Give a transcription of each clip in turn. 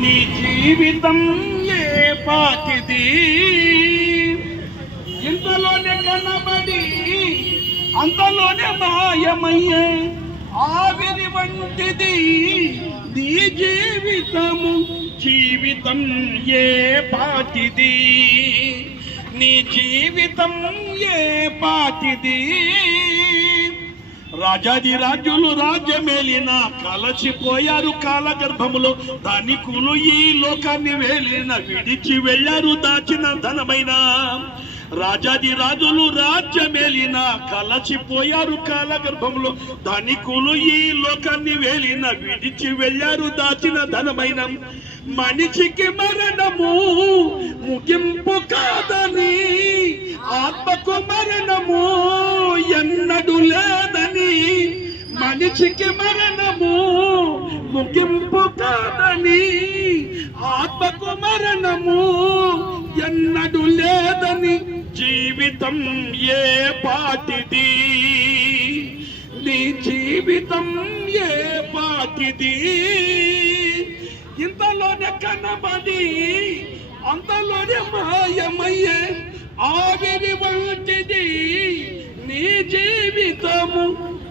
నీ జీవితం ఏ పాటిది ఇంతలోనే కనబడి అంతలోనే మాయమయ్యే ఆవిరి వంటిది నీ జీవితము జీవితం ఏ పాటిది నీ జీవితం ఏ పాటిది రాజాది రాజులు రాజ్యమేలిన కలసిపోయారు కాలగర్భములో. ధనికులు ఈ లోకాన్ని వేలిన విడిచి వెళ్ళారు దాచిన ధనమైన. రాజాది రాజులు రాజ్యమేలిన కాల కాలగర్భంలో ధనికులు ఈ లోకాన్ని వేలిన విడిచి వెళ్ళారు దాచిన ధనమైన. మనిషికి మరణము ముగింపు కాదని ఆత్మకు మరణము మనిషికి మరణము ముగింపు కాదని ఆత్మకు మరణము ఎన్నడు లేదని జీవితం ఏ పాటిది? నీ జీవితం ఏ పాటిది? ఇంతలోనే కనబడి అంతలోనే మాయమయ్యే ఆవిరి వంటిది నీ జీ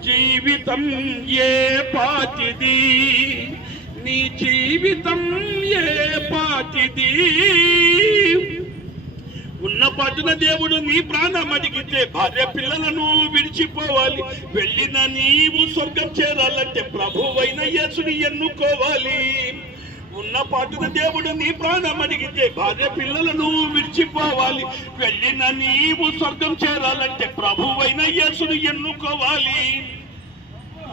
జీవితం ఏ పాచిది నీ జీవితం ఏ పాచిది ఉన్న పట్టున దేవుడు నీ ప్రాణం అడిగితే భార్య పిల్లలను విడిచిపోవాలి. వెళ్ళిన నీవు స్వర్గం చేరాలంటే ప్రభువైన యేసుని ఎన్నుకోవాలి. ఉన్న పాటున దేవుడు నీ ప్రాణం అడిగితే భార్య పిల్లలను విడిచిపోవాలి. వెళ్ళిన నీవు స్వర్గం చేరాలంటే ప్రభువైన యేసుని ఎన్నుకోవాలి.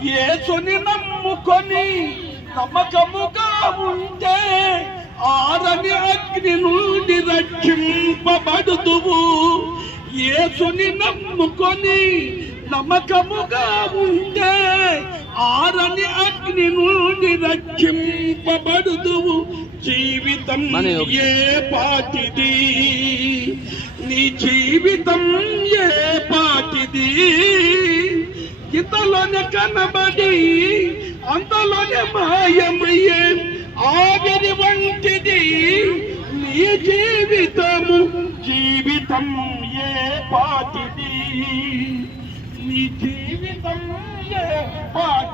యేసుని నమ్ముకొని నమ్మకముగా ఉంటే ఆరని అగ్ని నుండి రక్షింపబడుతువు. యేసుని నమ్ముకొని నమ్మకముగా ఉంటే ఆరని అగ్ని రక్షింపబడుదువు. జీవితం ఏ పాటిది? నీ జీవితం ఏ పాటిది? ఇంతలోనే కనబడి అంతలోనే మాయమయ్యే ఆవిరి వంటిది. నీ జీవితము జీవితం ఏ పాటిది? నీ జీవితం ఏ పాటిది